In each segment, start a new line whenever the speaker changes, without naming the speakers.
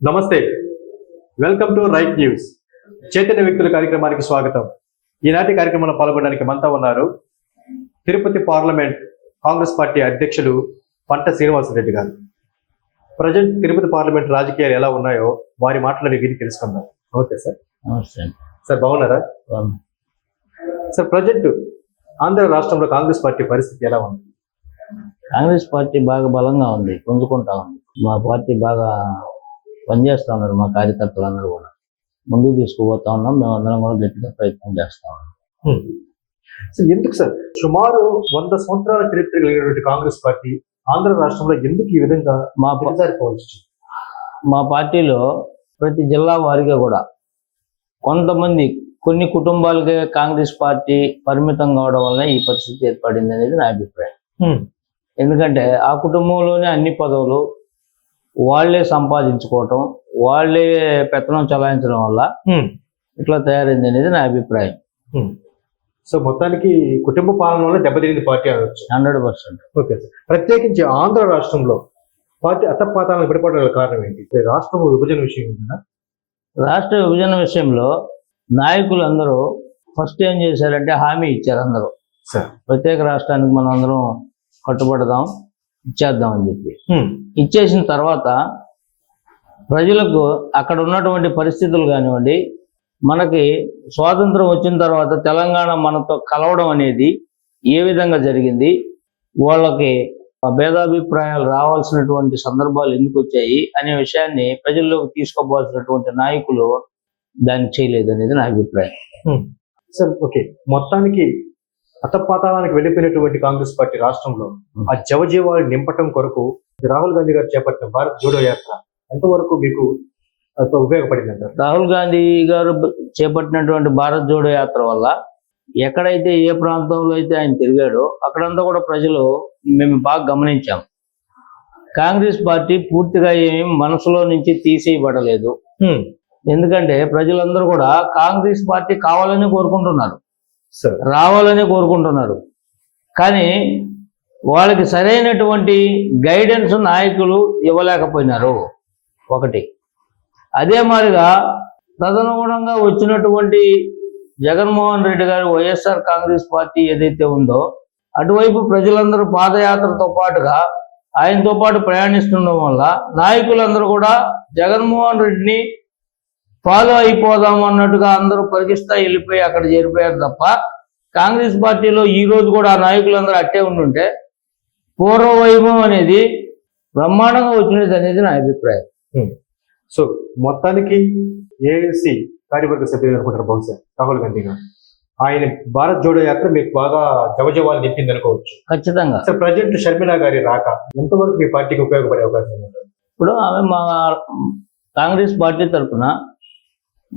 నమస్తే. Welcome to right news చైతన్య వ్యక్తుల కార్యక్రమానికి స్వాగతం. ఈనాటి కార్యక్రమంలో పాల్గొనడానికి మనతో ఉన్నారు తిరుపతి పార్లమెంట్ కాంగ్రెస్ పార్టీ అధ్యక్షులు పంట శ్రీనివాసరెడ్డి గారు. ప్రజెంట్ తిరుపతి పార్లమెంట్ రాజకీయాలు ఎలా ఉన్నాయో వారి మాటలని విని తెలుసుకుందాం. Okay sir.
నమస్తే.
సార్ బాగున్నారా?
బాగున్నా.
సార్ ప్రజెంట్ ఆంధ్ర రాష్ట్రంలో కాంగ్రెస్ పార్టీ పరిస్థితి ఎలా ఉంది?
కాంగ్రెస్ పార్టీ బాగా బలంగా ఉంది పుంజుకుంటా ఉంది. మా పార్టీ బాగా పనిచేస్తా ఉన్నారు మా కార్యకర్తలందరూ కూడా. ముందుకు తీసుకుపోతా ఉన్నాం మేమందరం కూడా గట్టిగా ప్రయత్నం చేస్తా ఉన్నాం.
ఎందుకు సార్? సుమారు వంద సంవత్సరాల చరిత్ర కలిగినటువంటి కాంగ్రెస్ పార్టీ ఆంధ్ర రాష్ట్రంలో ఎందుకు ఈ విధంగా
మా మా పార్టీలో ప్రతి జిల్లా వారీగా కూడా కొంతమంది కొన్ని కుటుంబాలకే కాంగ్రెస్ పార్టీ పరిమితం కావడం వల్ల ఈ పరిస్థితి ఏర్పడింది అనేది నా అభిప్రాయం. ఎందుకంటే ఆ కుటుంబంలోనే అన్ని పదవులు వాళ్ళే సంపాదించుకోవటం వాళ్ళే పెత్తనం చలాయించడం వల్ల. ఇట్లా తయారైంది అనేది నా అభిప్రాయం.
సో మొత్తానికి కుటుంబ పాలన వల్ల దెబ్బతిరిగింది పార్టీ అనవచ్చు
హండ్రెడ్ పర్సెంట్.
Okay sir. ప్రత్యేకించి ఆంధ్ర రాష్ట్రంలో పార్టీ అతపాతాలను విడపడడానికి కారణం ఏంటి? రాష్ట్రం విభజన విషయం ఏంటన్నా
రాష్ట్ర విభజన విషయంలో నాయకులు అందరూ ఫస్ట్ ఏం చేశారంటే హామీ ఇచ్చారు అందరూ.
సార్.
ప్రత్యేక రాష్ట్రానికి మనం అందరం కట్టుబడదాం. ఇచ్చేద్దాం అని చెప్పి ఇచ్చేసిన తర్వాత ప్రజలకు అక్కడ ఉన్నటువంటి పరిస్థితులు కానివ్వండి మనకి స్వాతంత్రం వచ్చిన తర్వాత తెలంగాణ మనతో కలవడం అనేది ఏ విధంగా జరిగింది వాళ్ళకి భేదాభిప్రాయాలు రావాల్సినటువంటి సందర్భాలు ఎందుకు వచ్చాయి అనే విషయాన్ని ప్రజల్లోకి తీసుకోవాల్సినటువంటి నాయకులు దాన్ని చేయలేదు అనేది నా అభిప్రాయం.
Sir okay. మొత్తానికి అతపాతాలానికి వెళ్ళిపోయినటువంటి కాంగ్రెస్ పార్టీ రాష్ట్రంలో ఆ జవజీవాలు నింపటం కొరకు రాహుల్ గాంధీ గారు చేపట్టిన భారత్ జోడో యాత్ర ఎంతవరకు మీకు ఉపయోగపడింది అంటారు
రాహుల్ గాంధీ గారు చేపట్టినటువంటి భారత్ జోడో యాత్ర వల్ల ఎక్కడైతే ఏ ప్రాంతంలో అయితే ఆయన తిరిగాడో అక్కడంతా కూడా ప్రజలు మేము బాగా గమనించాం. కాంగ్రెస్ పార్టీ పూర్తిగా ఏమీ మనసులో నుంచి తీసేయబడలేదు. ఎందుకంటే ప్రజలందరూ కూడా కాంగ్రెస్ పార్టీ కావాలని కోరుకుంటున్నారు. రావాలని కోరుకుంటున్నారు. కానీ వాళ్ళకి సరైనటువంటి గైడెన్స్ నాయకులు ఇవ్వలేకపోయినారు. ఒకటి. అదే మాదిరిగా తదనుగుణంగా వచ్చినటువంటి జగన్మోహన్ రెడ్డి గారి వైఎస్ఆర్ కాంగ్రెస్ పార్టీ ఏదైతే ఉందో అటువైపు ప్రజలందరూ పాదయాత్రతో పాటుగా ఆయనతో పాటు ప్రయాణిస్తుండడం వల్ల నాయకులందరూ కూడా జగన్మోహన్ రెడ్డిని ఫాలో అయిపోదాం అన్నట్టుగా అందరూ పరిగిస్తా వెళ్ళిపోయి అక్కడ చేరిపోయారు తప్ప కాంగ్రెస్ పార్టీలో ఈ రోజు కూడా ఆ నాయకులందరూ అట్టే ఉండుంటే పూర్వ వైభవం అనేది బ్రహ్మాండంగా వచ్చినది అనేది నా అభిప్రాయం.
సో మొత్తానికి ఏఎస్సి కార్యవర్గ సభ్యులు అనుకుంటారు బహుశా రాహుల్ గాంధీ గారు. ఆయన భారత్ జోడో యాత్ర మీకు బాగా జవజవాలు నింపింది అనుకోవచ్చు.
ఖచ్చితంగా.
సార్ ప్రజెంట్ షర్మిల గారి రాక ఎంతవరకు మీ పార్టీకి ఉపయోగపడే అవకాశం ఉంది?
ఇప్పుడు ఆమె మా కాంగ్రెస్ పార్టీ తరఫున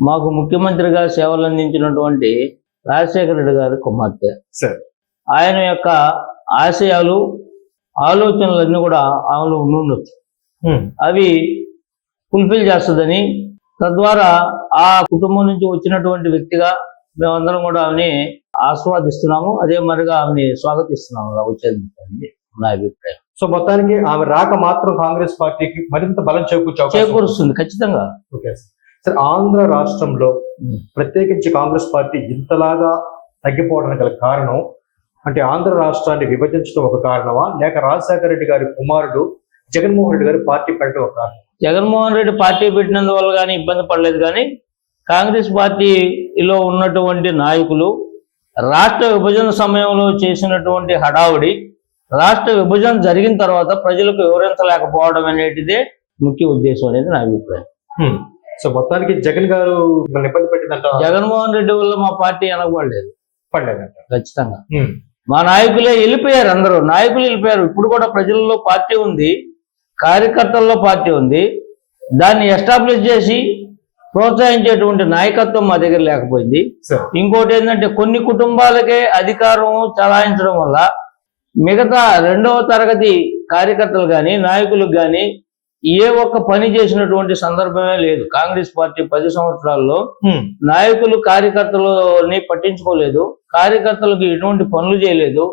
మాకు ముఖ్యమంత్రిగా సేవలు అందించినటువంటి రాజశేఖర రెడ్డి గారి కుమార్తె.
సార్.
ఆయన యొక్క ఆశయాలు ఆలోచనలన్నీ కూడా ఆమెలో ఉండుండొచ్చు అవి ఫుల్ఫిల్ చేస్తుందని తద్వారా ఆ కుటుంబం నుంచి వచ్చినటువంటి వ్యక్తిగా మేమందరం కూడా ఆమెని ఆస్వాదిస్తున్నాము. అదే మరిగా ఆమెని స్వాగతిస్తున్నాము. అలా వచ్చేది నా అభిప్రాయం.
సో మొత్తానికి ఆమె రాక మాత్రం కాంగ్రెస్ పార్టీకి మరింత బలం చేకూర్చే.
చేకూరుస్తుంది ఖచ్చితంగా.
Okay sir. ఆంధ్ర రాష్ట్రంలో. ప్రత్యేకించి కాంగ్రెస్ పార్టీ ఇంతలాగా తగ్గిపోవడానికి గల కారణం అంటే ఆంధ్ర రాష్ట్రాన్ని విభజించడం ఒక కారణమా లేక రాజశేఖర రెడ్డి గారి కుమారుడు జగన్మోహన్ రెడ్డి గారి పార్టీ పెట్టడం ఒక కారణం
జగన్మోహన్ రెడ్డి పార్టీ పెట్టినందువల్ల కానీ ఇబ్బంది పడలేదు కానీ కాంగ్రెస్ పార్టీలో ఉన్నటువంటి నాయకులు రాష్ట్ర విభజన సమయంలో చేసినటువంటి హడావుడి రాష్ట్ర విభజన జరిగిన తర్వాత ప్రజలకు వివరించలేకపోవడం అనేటిదే ముఖ్య ఉద్దేశం అనేది నా అభిప్రాయం.
సో మొత్తానికి జగన్ గారు మిమ్మల్ని ఇబ్బంది పెట్టిందంట.
జగన్మోహన్ రెడ్డి వల్ల మా పార్టీ వెనకబడలేదు
పడలేదంట.
ఖచ్చితంగా. మా నాయకులే వెళ్ళిపోయారు అందరూ. నాయకులు వెళ్ళిపోయారు. ఇప్పుడు కూడా ప్రజల్లో పార్టీ ఉంది. కార్యకర్తల్లో పార్టీ ఉంది. దాన్ని ఎస్టాబ్లిష్ చేసి ప్రోత్సహించేటువంటి నాయకత్వం మా దగ్గర లేకపోయింది. ఇంకోటి ఏంటంటే కొన్ని కుటుంబాలకే అధికారం చలాయించడం వల్ల మిగతా రెండవ తరగతి కార్యకర్తలు కానీ నాయకులకు కానీ ఏ ఒక్క పని చేసినటువంటి సందర్భమే లేదు. కాంగ్రెస్ పార్టీ పది సంవత్సరాల్లో. నాయకులు కార్యకర్తలని పట్టించుకోలేదు. కార్యకర్తలకు ఎటువంటి పనులు చేయలేదు.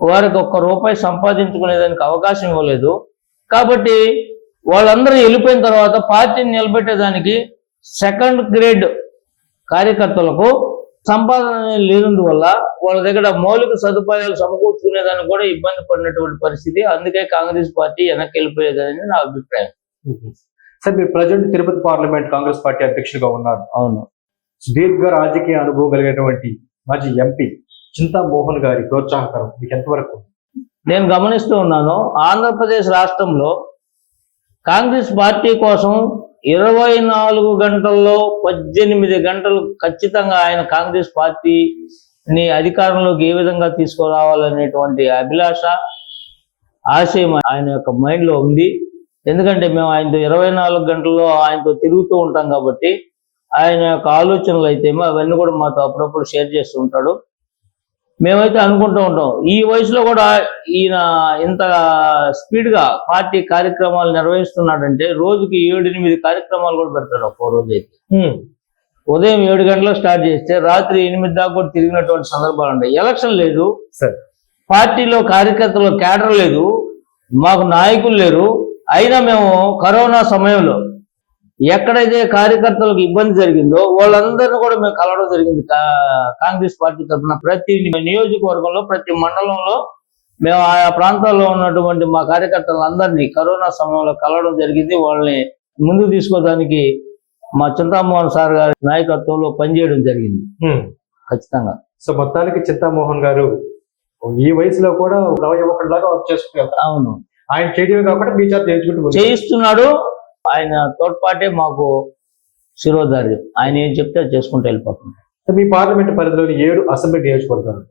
వారికి ఒక్క రూపాయి సంపాదించుకునేదానికి అవకాశం ఇవ్వలేదు. కాబట్టి వాళ్ళందరూ వెళ్ళిపోయిన తర్వాత పార్టీని నిలబెట్టేదానికి సెకండ్ గ్రేడ్ కార్యకర్తలకు సంపాదన లేనందువల్ల వాళ్ళ దగ్గర మౌలిక సదుపాయాలు సమకూర్చుకునేదానికి కూడా ఇబ్బంది పడినటువంటి పరిస్థితి. అందుకే కాంగ్రెస్ పార్టీ వెనక్కి వెళ్ళిపోయేదని నా అభిప్రాయం.
సార్ మీరు present Tirupati parliament Congress party అధ్యక్షుడిగా ఉన్నారు.
అవును.
సుదీర్ఘ రాజకీయ అనుభవం కలిగినటువంటి మాజీ ఎంపీ చింతా మోహన్ గారి ప్రోత్సాహకరం మీకు ఎంతవరకు?
నేను గమనిస్తూ ఉన్నాను ఆంధ్రప్రదేశ్ రాష్ట్రంలో కాంగ్రెస్ పార్టీ కోసం ఇరవై నాలుగు గంటల్లో పద్దెనిమిది గంటలు ఖచ్చితంగా ఆయన కాంగ్రెస్ పార్టీని అధికారంలోకి ఏ విధంగా తీసుకురావాలనేటువంటి అభిలాష ఆశయం ఆయన యొక్క మైండ్లో ఉంది. ఎందుకంటే మేము ఆయనతో ఇరవై నాలుగు గంటల్లో ఆయనతో తిరుగుతూ ఉంటాం కాబట్టి ఆయన యొక్క ఆలోచనలు అయితే అవన్నీ కూడా మాతో అప్పుడప్పుడు షేర్ చేస్తూ ఉంటాడు. మేమైతే అనుకుంటూ ఉంటాం. ఈ వయసులో కూడా ఈయన ఇంత స్పీడ్గా పార్టీ కార్యక్రమాలు నిర్వహిస్తున్నాడంటే రోజుకి ఏడు ఎనిమిది కార్యక్రమాలు కూడా పెడతాడు ఒక్కో రోజు అయితే ఉదయం ఏడు గంటలకు స్టార్ట్ చేస్తే రాత్రి ఎనిమిది దాకా కూడా తిరిగినటువంటి సందర్భాలు ఉంటాయి ఎలక్షన్ లేదు.
సార్.
పార్టీలో కార్యకర్తలు కేడర్ లేదు. మాకు నాయకులు లేరు. అయినా మేము కరోనా సమయంలో ఎక్కడైతే కార్యకర్తలకు ఇబ్బంది జరిగిందో వాళ్ళందరినీ కూడా మేము కలవడం జరిగింది. కాంగ్రెస్ పార్టీ తరఫున ప్రతి నియోజకవర్గంలో ప్రతి మండలంలో మేము ఆయా ప్రాంతాల్లో ఉన్నటువంటి మా కార్యకర్తలందరినీ కరోనా సమయంలో కలవడం జరిగింది. వాళ్ళని ముందుకు తీసుకోవడానికి మా చింతామోహన్ సార్ గారి నాయకత్వంలో పనిచేయడం జరిగింది. ఖచ్చితంగా.
సో మొత్తానికి చింతామోహన్ గారు ఈ వయసులో కూడా నవ యువకుడిలాగా వర్క్ చేసుకుంటారు
అవును.
ఆయన చేయడమే కాకుండా మీ చేత చేయించుకుంటూ ముందుకు
చేయిస్తున్నాడు. ఆయన తోడ్పాటే మాకు శిరోధార్యం ఆయన ఏం చెప్తే అది చేసుకుంటూ వెళ్ళిపోతుంది
మీ పార్లమెంట్ పరిధిలోని ఏడు అసెంబ్లీ నియోజకవర్గాలు.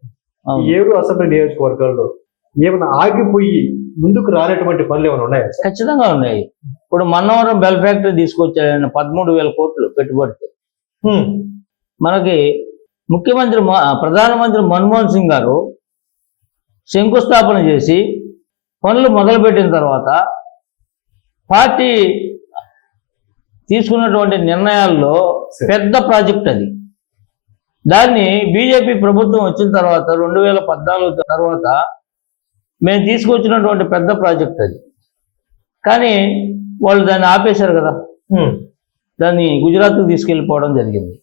ఏడు అసెంబ్లీ నియోజకవర్గాల్లో ఏమైనా ఆగిపోయి ముందుకు రానటువంటి పనులు ఏమైనా ఉన్నాయా?
ఖచ్చితంగా ఉన్నాయి. ఇప్పుడు మన్నవరం బెల్ ఫ్యాక్టరీ తీసుకొచ్చాడు ఆయన పదమూడు వేల కోట్లు పెట్టుబడితో. మనకి ముఖ్యమంత్రి ప్రధానమంత్రి మన్మోహన్ సింగ్ గారు శంకుస్థాపన చేసి పనులు మొదలుపెట్టిన తర్వాత పార్టీ తీసుకున్నటువంటి నిర్ణయాల్లో. పెద్ద ప్రాజెక్ట్ అది. దాన్ని బీజేపీ ప్రభుత్వం వచ్చిన తర్వాత రెండు వేల పద్నాలుగు తర్వాత మేము తీసుకొచ్చినటువంటి పెద్ద ప్రాజెక్ట్ అది. కానీ వాళ్ళు దాన్ని ఆపేశారు కదా. దాన్ని గుజరాత్కు తీసుకెళ్ళిపోవడం జరిగింది.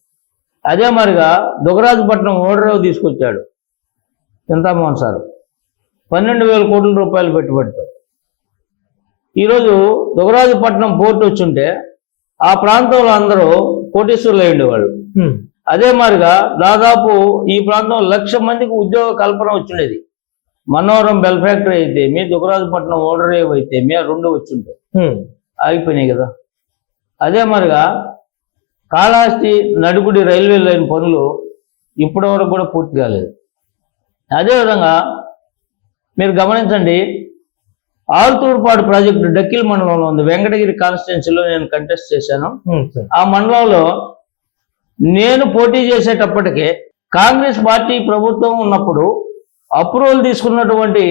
అదే మరిగా దుగరాజపట్నం ఓడరేవు తీసుకొచ్చాడు చింతామోహన్ సార్. పన్నెండు వేల కోట్ల రూపాయలు పెట్టుబడితో. ఈరోజు దుగరాజపట్నం పోర్టు వచ్చుంటే ఆ ప్రాంతంలో అందరూ కోటీశ్వరులు అయి ఉండేవాళ్ళు అదే మాదిరిగా దాదాపు ఈ ప్రాంతంలో లక్ష మందికి ఉద్యోగ కల్పన వచ్చిండేది. మనోరం బెల్ ఫ్యాక్టరీ అయితే మీ దుగరాజపట్నం ఓడరేవ్ అయితే మీ రెండు వచ్చింటాయి ఆగిపోయినాయి కదా. అదే మరిగా కాళహస్తి నడుగుడి రైల్వే లైన్ పనులు ఇప్పటి వరకు కూడా పూర్తి కాలేదు. అదేవిధంగా మీరు గమనించండి ఆల్తూర్పాడు ప్రాజెక్టు డక్కిల్ మండలంలో ఉంది. వెంకటగిరి కాన్స్టిట్యున్సీలో నేను కంటెస్ట్ చేశాను. ఆ మండలంలో నేను పోటీ చేసేటప్పటికే కాంగ్రెస్ పార్టీ ప్రభుత్వం ఉన్నప్పుడు అప్రూవల్ తీసుకున్నటువంటి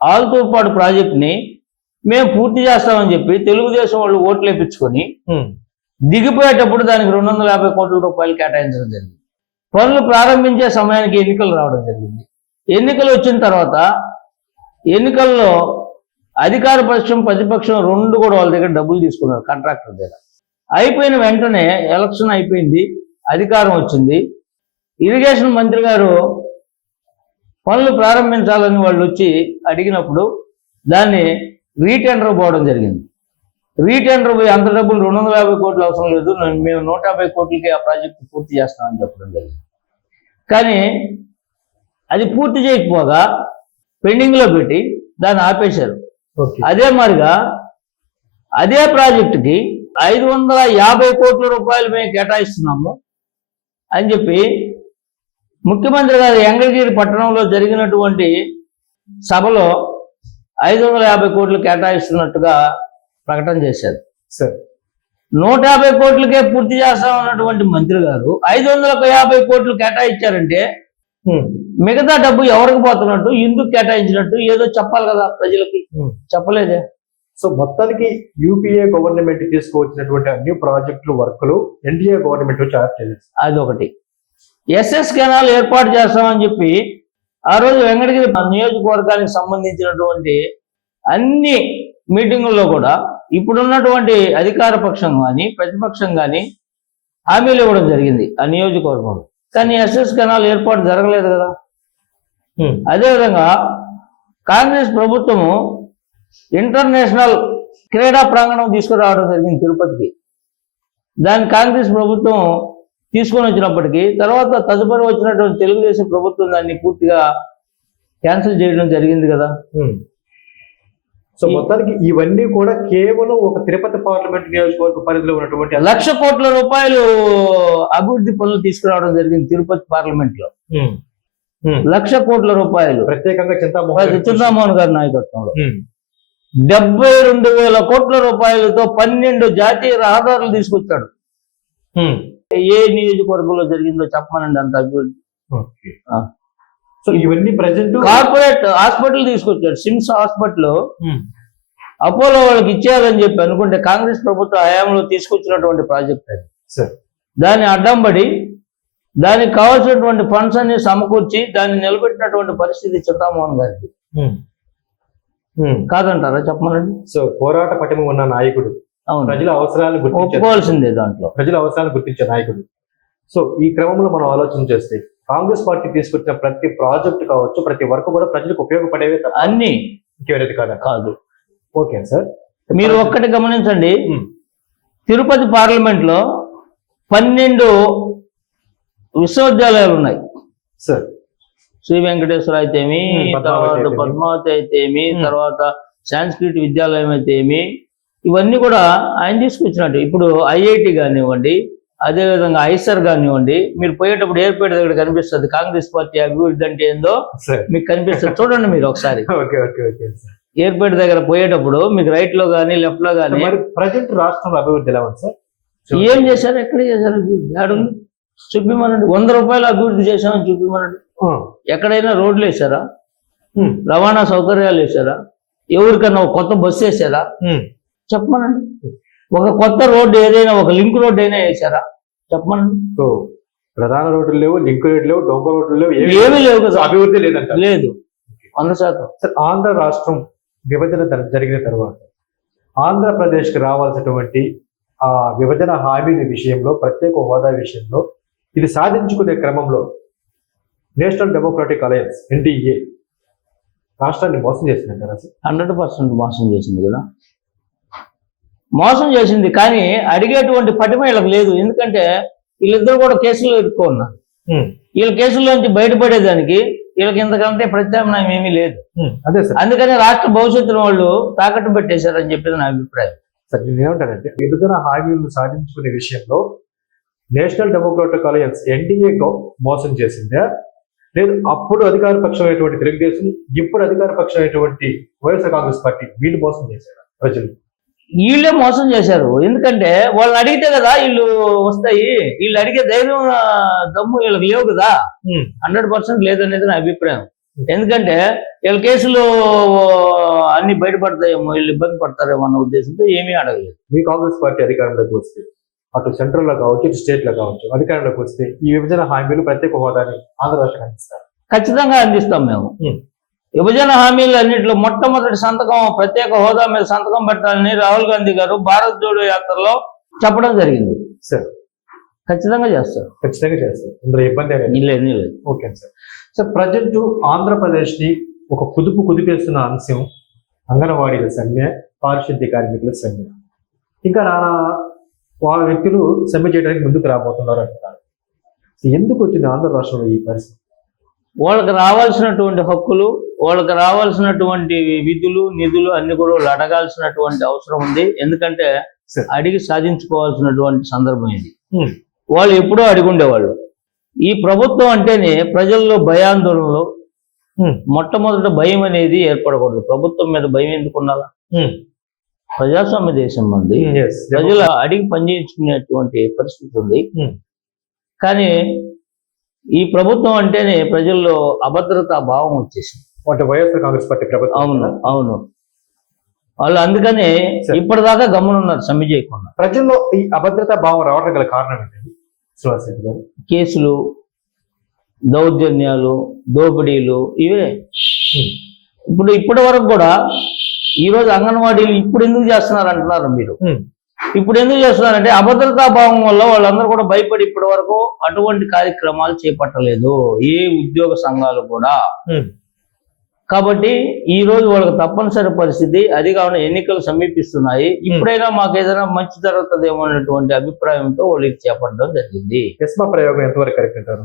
ఆల్తూర్పాడు ప్రాజెక్ట్ని మేము పూర్తి చేస్తామని చెప్పి తెలుగుదేశం వాళ్ళు ఓట్లు వేపించుకొని దిగిపోయేటప్పుడు దానికి రెండు వందల యాభై కోట్ల రూపాయలు కేటాయించడం జరిగింది. పనులు ప్రారంభించే సమయానికి ఎన్నికలు రావడం జరిగింది. ఎన్నికలు వచ్చిన తర్వాత ఎన్నికల్లో అధికార పక్షం ప్రతిపక్షం రెండు కూడా వాళ్ళ దగ్గర డబ్బులు తీసుకున్నారు కాంట్రాక్టర్ దగ్గర. అయిపోయిన వెంటనే ఎలక్షన్ అయిపోయింది అధికారం వచ్చింది. ఇరిగేషన్ మంత్రి గారు పనులు ప్రారంభించాలని వాళ్ళు వచ్చి అడిగినప్పుడు దాన్ని రీటెండర్ పోవడం జరిగింది. రీటెండర్ పోయి అంత డబ్బులు రెండు వందల యాభై కోట్లు అవసరం లేదు మేము నూట యాభై కోట్లకి ఆ ప్రాజెక్ట్ పూర్తి చేస్తామని చెప్పడం జరిగింది. కానీ అది పూర్తి చేయకపోగా పెండింగ్లో పెట్టి దాన్ని ఆపేశారు. అదే మాదిరిగా అదే ప్రాజెక్టుకి ఐదు వందల యాభై కోట్ల రూపాయలు మేము కేటాయిస్తున్నాము అని చెప్పి ముఖ్యమంత్రి గారు ఎంగళగిరి పట్టణంలో జరిగినటువంటి సభలో ఐదు వందల యాభై కోట్లు కేటాయిస్తున్నట్టుగా ప్రకటన చేశారు.
సార్.
నూట యాభై కోట్లకే పూర్తి చేస్తామన్నటువంటి మంత్రి గారు ఐదు వందల యాభై కోట్లు కేటాయించారంటే మిగతా డబ్బు ఎవరికి పోతున్నట్టు? ఎందుకు కేటాయించినట్టు? ఏదో చెప్పాలి కదా ప్రజలకి. చెప్పలేదే.
సో మొత్తానికి యూపీఏ గవర్నమెంట్ తీసుకువచ్చినటువంటి అన్ని ప్రాజెక్టులు వర్కులు ఎన్డీఏ గవర్నమెంట్ వచ్చి చేసేసి
అదొకటి. ఎస్ఎస్ కెనాల్ ఏర్పాటు చేస్తామని చెప్పి ఆ రోజు వెంకటగిరి నియోజకవర్గానికి సంబంధించినటువంటి అన్ని మీటింగుల్లో కూడా ఇప్పుడున్నటువంటి అధికార పక్షం కానీ ప్రతిపక్షం కానీ హామీలు ఇవ్వడం జరిగింది ఆ నియోజకవర్గంలో. కానీ ఎస్ఎస్ కెనాల్ ఏర్పాటు జరగలేదు కదా. అదేవిధంగా కాంగ్రెస్ ప్రభుత్వము ఇంటర్నేషనల్ క్రీడా ప్రాంగణం తీసుకురావడం జరిగింది తిరుపతికి. దాన్ని కాంగ్రెస్ ప్రభుత్వం తీసుకొని వచ్చినప్పటికీ తర్వాత తదుపరి వచ్చినటువంటి తెలుగుదేశం ప్రభుత్వం దాన్ని పూర్తిగా క్యాన్సిల్ చేయడం జరిగింది కదా.
సో మొత్తానికి ఇవన్నీ కూడా కేవలం ఒక తిరుపతి పార్లమెంట్ నియోజకవర్గ పరిధిలో ఉన్నటువంటి
లక్ష కోట్ల రూపాయలు అభివృద్ధి పనులు తీసుకురావడం జరిగింది తిరుపతి
పార్లమెంట్లో.
లక్ష కోట్ల రూపాయలు.
ప్రత్యేకంగా చింతామోహన్ గారి
చంద్రమోహన్ గారి నాయకత్వంలో. డెబ్బై రెండు వేల కోట్ల రూపాయలతో పన్నెండు జాతీయ రహదారులు తీసుకొచ్చాడు. ఏ నియోజకవర్గంలో జరిగిందో చెప్పమనండి అంత అభివృద్ధి.
సో ఇవన్నీ ప్రజెంట్
కార్పొరేట్ హాస్పిటల్ తీసుకొచ్చాడు. సిమ్స్ హాస్పిటల్ అపోలో వాళ్ళకి ఇచ్చేయాలని చెప్పి అనుకుంటే కాంగ్రెస్ ప్రభుత్వ హయాంలో తీసుకొచ్చినటువంటి ప్రాజెక్ట్ అది.
సార్
దాన్ని అడ్డం పడి దానికి కావాల్సినటువంటి ఫండ్స్ అన్ని సమకూర్చి దాన్ని నిలబెట్టినటువంటి పరిస్థితి చింతామోహన్ గారికి కాదంటారా? చెప్పమనండి.
సో పోరాట పటిమ ఉన్న నాయకుడు.
అవును.
ప్రజల అవసరాలను గుర్తించే
ఒప్పుకోవాల్సిందే దాంట్లో.
ప్రజల అవసరాలను గుర్తించే నాయకుడు. సో ఈ క్రమంలో మనం ఆలోచన చేస్తే కాంగ్రెస్ పార్టీ తీసుకొచ్చిన ప్రతి ప్రాజెక్ట్ కావచ్చు ప్రతి వర్క్ కూడా ప్రజలకు ఉపయోగపడేవే
అన్ని
ఇంకేది కాదా.
కాదు.
Okay sir.
మీరు ఒక్కటి గమనించండి. తిరుపతి పార్లమెంట్లో పన్నెండు విశ్వవిద్యాలయాలు ఉన్నాయి.
సార్.
శ్రీ వెంకటేశ్వర అయితేమి
పద్మావతి
తర్వాత
అయితేమి.
పద్మావతి అయితేమి. తర్వాత సాంస్క్రిట్ విద్యాలయం అయితేమి ఇవన్నీ కూడా ఆయన తీసుకొచ్చినట్టు. ఇప్పుడు ఐఐటి కానివ్వండి అదేవిధంగా ఐసర్ కానివ్వండి మీరు పోయేటప్పుడు ఎయిర్పోర్ట్ దగ్గర కనిపిస్తుంది కాంగ్రెస్ పార్టీ అభివృద్ధి అంటే ఏందో మీకు కనిపిస్తుంది. చూడండి మీరు ఒకసారి. ఎయిర్పోర్ట్ దగ్గర పోయేటప్పుడు మీకు రైట్లో కానీ లెఫ్ట్లో కానీ
ప్రజెంట్ రాష్ట్రంలో అభివృద్ధి ఎలా ఉంది సార్?
ఏం చేశారు? ఎక్కడ చేశారు అభివృద్ధి? చూపిమనండి వంద రూపాయలు అభివృద్ధి చేశామని చూపిమనండి. ఎక్కడైనా రోడ్లు వేసారా. రవాణా సౌకర్యాలు వేసారా ఎవరికన్నా కొత్త బస్సు వేసారా. చెప్పమనండి. ఒక కొత్త రోడ్డు ఏదైనా ఒక లింక్ రోడ్డు అయినా వేసారా చెప్పమనండి.
సో ప్రధాన రోడ్లు లేవు లింక్ రోడ్లు లేవు డొంక రోడ్లు లేవు ఏమీ
లేవు. కదా.
అభివృద్ధి లేదంట.
లేదు. వంద శాతం.
సార్ ఆంధ్ర రాష్ట్రం విభజన జర- జరిగిన తర్వాత ఆంధ్రప్రదేశ్కి రావాల్సినటువంటి ఆ విభజన హామీల విషయంలో ప్రత్యేక హోదా విషయంలో ఇది సాధించుకునే క్రమంలో నేషనల్ డెమోక్రాటిక్ అలయన్స్ ఎన్డీఏ రాష్ట్రాన్ని మోసం చేసిందంటారా సార్?
హండ్రెడ్ పర్సెంట్ మోసం చేసింది కదా. మోసం చేసింది కానీ అడిగేటువంటి పటిమ వీళ్ళకి లేదు. ఎందుకంటే వీళ్ళిద్దరు కూడా కేసులో ఇరుక్కున్నారు వీళ్ళ కేసుల్లోంచి బయటపడేదానికి వీళ్ళకి ఇంతకంటే ప్రత్యామ్నాయం ఏమీ లేదు.
అదే సార్.
అందుకని రాష్ట్ర భవిష్యత్తును వాళ్ళు తాకట్టు పెట్టేశారని చెప్పేది నా అభిప్రాయం.
సార్ నేను ఏమంటానంటే విభజన హామీలను సాధించుకునే విషయంలో నేషనల్ డెమోక్రాటిక్ అలయన్స్ ఎన్డీఏ మోసం చేసిందా? లేదు అప్పుడు అధికార పక్షమైనటువంటి తెలుగుదేశం ఇప్పుడు అధికార పక్షమైనటువంటి వైఎస్ఆర్ కాంగ్రెస్ పార్టీ వీళ్ళు మోసం చేశారు ప్రజలు?
వీళ్ళే మోసం చేశారు. ఎందుకంటే వాళ్ళని అడిగితే కదా వీళ్ళు వస్తాయి. వీళ్ళు అడిగే ధైర్యం దమ్ము వీళ్ళకి లేవు కదా. హండ్రెడ్ పర్సెంట్ లేదనేది నా అభిప్రాయం. ఎందుకంటే వీళ్ళ కేసులు అన్ని బయటపడతాయేమో వీళ్ళు ఇబ్బంది పడతారేమో అన్న ఉద్దేశంతో ఏమీ అడగలేదు.
మీ కాంగ్రెస్ పార్టీ అధికారంలోకి వస్తే అటు సెంట్రల్లో కావచ్చు ఇటు స్టేట్లో కావచ్చు అధికారంలోకి వస్తే ఈ విభజన హామీలు ప్రత్యేక హోదాని ఆంధ్ర రాష్ట్రం అందిస్తారు.
ఖచ్చితంగా అందిస్తాం మేము. విభజన హామీలు అన్నింటిలో మొట్టమొదటి సంతకం ప్రత్యేక హోదా మీద సంతకం పెట్టాలని రాహుల్ గాంధీ గారు భారత్ జోడో యాత్రలో చెప్పడం జరిగింది.
సార్.
ఖచ్చితంగా చేస్తారు.
ఖచ్చితంగా చేస్తారు. ఇందులో ఇబ్బంది లేదు.
లేదు.
Okay sir. సార్ ప్రజెంట్ ఆంధ్రప్రదేశ్ని ఒక కుదుపు కుదిపేస్తున్న అంశం అంగన్వాడీల సమ్మె పారిశుద్ధ్య కార్మికుల సమ్మె. ఇంకా నానా వాళ్ళ వ్యక్తులు సమ్మె చేయడానికి ముందుకు రాబోతున్నారు అంటున్నారు. సో ఎందుకు వచ్చింది ఆంధ్ర రాష్ట్రంలో ఈ పరిస్థితి?
వాళ్ళకి రావాల్సినటువంటి హక్కులు వాళ్ళకి రావాల్సినటువంటి విధులు నిధులు అన్ని కూడా వాళ్ళు అడగాల్సినటువంటి అవసరం ఉంది. ఎందుకంటే. అడిగి సాధించుకోవాల్సినటువంటి సందర్భం ఇది. వాళ్ళు ఎప్పుడో అడిగి ఉండేవాళ్ళు. ఈ ప్రభుత్వం అంటేనే ప్రజల్లో భయాందోళనలు. మొట్టమొదట భయం అనేది ఏర్పడకూడదు. ప్రభుత్వం మీద భయం ఎందుకు ఉండాలా? ప్రజాస్వామ్య దేశం మంది ప్రజలు అడిగి పనిచేయించుకునేటువంటి పరిస్థితి ఉంది. కానీ ఈ ప్రభుత్వం అంటేనే ప్రజల్లో అభద్రతా భావం వచ్చేసింది.
అంటే వైఎస్ఆర్ కాంగ్రెస్ పార్టీ ప్రభుత్వం
అవును అవును. వాళ్ళు అందుకనే. ఇప్పటిదాకా గమ్మునున్నారు సమ్మె చేయకుండా.
ప్రజల్లో ఈ అభద్రతా భావం రావడం గల కారణం ఏంటండి సుహాస్ రెడ్డి గారు.
కేసులు దౌర్జన్యాలు దోపిడీలు ఇవే. ఇప్పుడు ఇప్పటి వరకు కూడా ఈ రోజు అంగన్వాడీలు ఇప్పుడు ఎందుకు చేస్తున్నారు అంటున్నారు మీరు? ఇప్పుడు ఎందుకు చేస్తున్నారంటే అభద్రతా భావం వల్ల వాళ్ళందరూ కూడా భయపడి ఇప్పటి వరకు అటువంటి కార్యక్రమాలు చేపట్టలేదు. ఏ ఉద్యోగ సంఘాలు కూడా. కాబట్టి ఈ రోజు వాళ్ళకి తప్పనిసరి పరిస్థితి అది కావున ఎన్నికలు సమీపిస్తున్నాయి. ఇప్పుడైనా మాకు ఏదైనా మంచి జరుగుతుందేమో అనేటువంటి అభిప్రాయంతో వాళ్ళకి చేపట్టడం జరిగింది.
ఎస్మా ప్రయోగం ఎంతవరకు కరెక్ట్ అంటారు?